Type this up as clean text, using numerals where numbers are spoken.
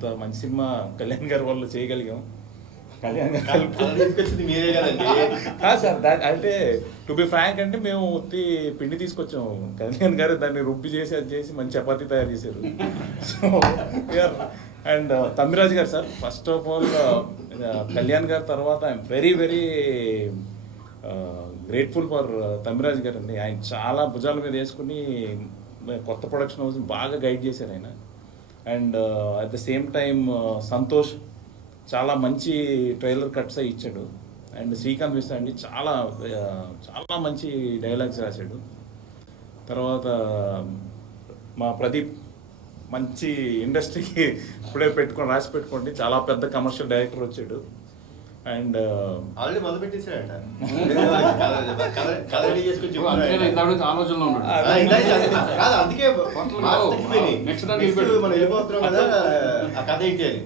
ఇంత మంచి సినిమా కళ్యాణ్ గారి వాళ్ళు చేయగలిగాం. కళ్యాణ్ గారు తీసుకొచ్చింది మీరే కదండి. కాదు సార్, అంటే టు బి ఫ్రాంక్ అంటే మేము ఉత్తి పిండి తీసుకొచ్చాము, కళ్యాణ్ గారు దాన్ని రుబ్బి చేసి అది చేసి మంచి చపాతీ తయారు చేశారు. సో అండ్ తమ్మిరాజు గారు sir, first of all Kalyan గారి తర్వాత I'm very very grateful for Tammiraju గారు అండి. ఆయన చాలా భుజాల మీద వేసుకుని కొత్త ప్రొడక్షన్ హౌస్ బాగా గైడ్ చేశారు ఆయన. And at the same time Santosh చాలా మంచి ట్రైలర్ కట్స్ అయి ఇచ్చాడు. అండ్ శ్రీకాంత్ మిశ్రా అండి చాలా చాలా మంచి డైలాగ్స్ రాశాడు. తర్వాత మా ప్రదీప్ మంచి ఇండస్ట్రీకి ఇప్పుడే రాసి పెట్టుకోండి, చాలా పెద్ద కమర్షియల్ డైరెక్టర్ వచ్చాడు. అండ్ ఆల్రెడీ మొదలు పెట్టేసాడంట. ఆలోచనలో ఉన్నాడు. అందుకే మనం వెళ్ళిపోతున్నాం కదా, ఆ కథ ఏంటి అని.